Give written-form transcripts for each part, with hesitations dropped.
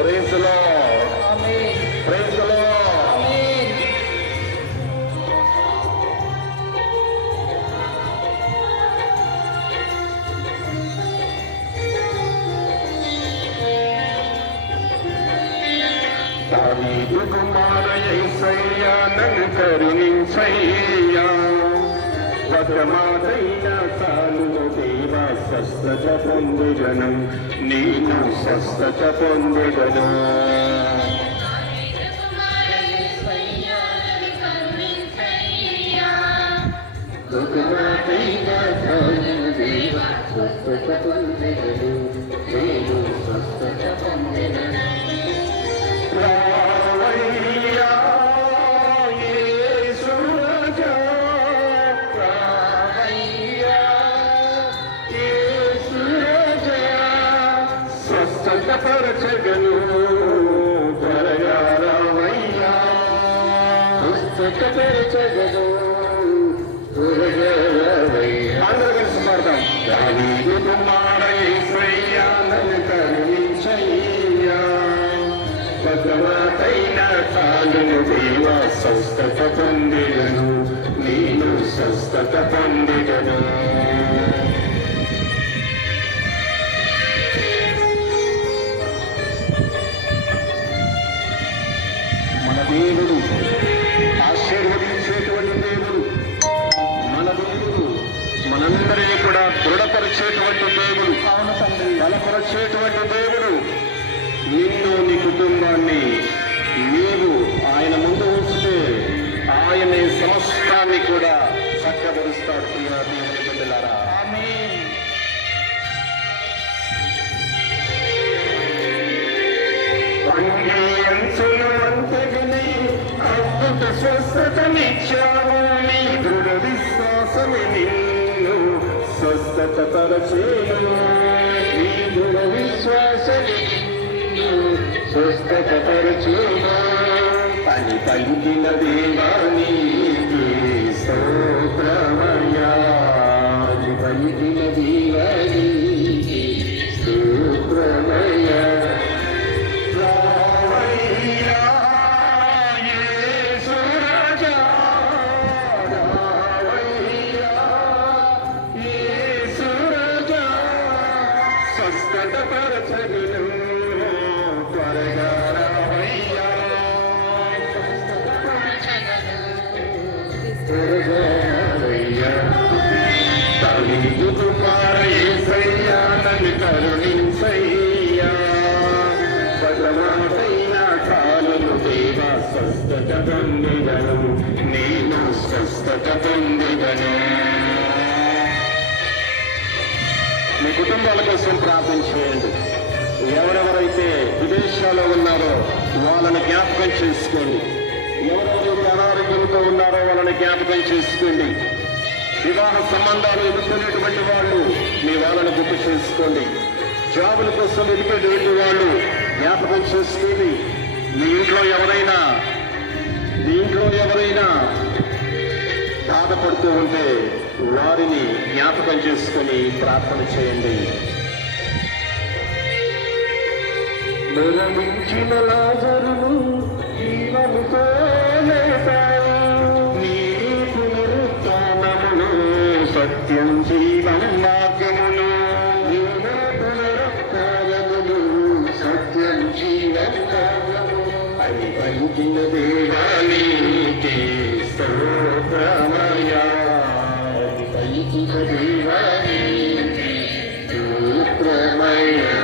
Praise the Lord. ఆమేన్. Praise the Lord. ఆమేన్. దావీదు కుమార యేసయ్యా నన్ను కరుణించయ్యా, ఒక మాటైనా చాలును దేవా స్వస్థత పొందుగను, నేను స్వస్థత పొందుగను. ఒక మాటైనా చాలును దేవా స్వస్థత పొందుగను, నేను స్వస్థత పొందుగను. రావయ్యా యేసు రాజా, రావయ్యా యేసు రాజా, స్వస్థత పరచగను త్వరగా రావయ్యా, స్వస్థత పరచగను త్వరగా రావయ్యా. అందరూ కలిసి పాడతాం. దావీదు కుమార యేసయ్యా నన్ను కరుణించయ్యా, భగవతైన చాలును దేవా స్వస్థత పొందిగను, నేను స్వస్థత పొందిగను. మన దేవుడు ఆశీర్వదించేటువంటి దేవుడు, మన దేవుడు మనందరినీ కూడా దృఢపరిచేటువంటి దేవుడు, అవును తండ్రి. బలపరిచేటువంటి దేవుడు. నిన్ను నీ కుటుంబాన్ని నీవు ఆయన ముందు ఉంచితే ఆయనే సమస్తాన్ని కూడా చక్కబరుస్తాడు. ప్రియ దేవుని బిడ్డలారా, ఆమేన్. అంగీయంచును అంతగని అద్భుత స్వస్థతనిచ్చావు, నీ దృఢ విశ్వాసమే నిన్ను స్వస్థత పరచేను, నీ దృఢ విశ్వాసమే స్వస్థత పరచును. అని పలికిన దేవానికి స్తోత్రమయ్యా, అని పలికిన దేవానికి స్తోత్రమయ్యా. రావయ్యా యేసు రాజా, రావయ్యా యేసు రాజా, స్వస్థత పరచగను త్వరగా రావయ్యా, త్వరగా రావయ్యా. దావీదు కుమార యేసయ్యా నన్ను కరుణించయ్యా, భగవతైన చాలును దేవా స్వస్థత పొందిగను, నేను స్వస్థత పొందిగను. మీ కుటుంబాల కోసం ప్రార్థన చేయండి. ఎవరెవరైతే విదేశాల్లో ఉన్నారో వాళ్ళని జ్ఞాపకం చేసుకోండి. ఎవరెవరైతే అనారోగ్యంతో ఉన్నారో వాళ్ళని జ్ఞాపకం చేసుకోండి. వివాహ సంబంధాలు ఎదుర్కొనేటువంటి వాళ్ళు మీ వాళ్ళని గుర్తు చేసుకోండి. జాబుల కోసం వెతికేటువంటి వాళ్ళు జ్ఞాపకం చేసుకోండి. మీ ఇంట్లో ఎవరైనా బాధపడుతూ ఉంటే వారిని జ్ఞాపకం చేసుకొని ప్రార్థన చేయండి. మరణించిన లాజరును జీవముతో లేపావు, నీ పునరుత్థానమును సత్యం జీవం వాక్యమును, నీ పునరుత్థానమును సత్యం జీవం వాక్యమును, అని పలికిన దేవానికి స్తోత్రమయ్యా, అని పలికిన దేవానికి స్తోత్రమయ్యా.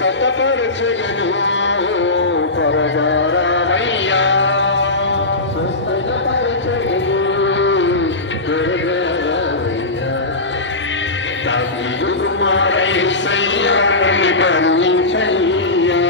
స్వస్థతపరచగను త్వరగా రావయ్యా, స్వస్థతపరచగను త్వరగా రావయ్యా. దావీదు కుమార యేసయ్యా నన్ను కరుణించయ్యా,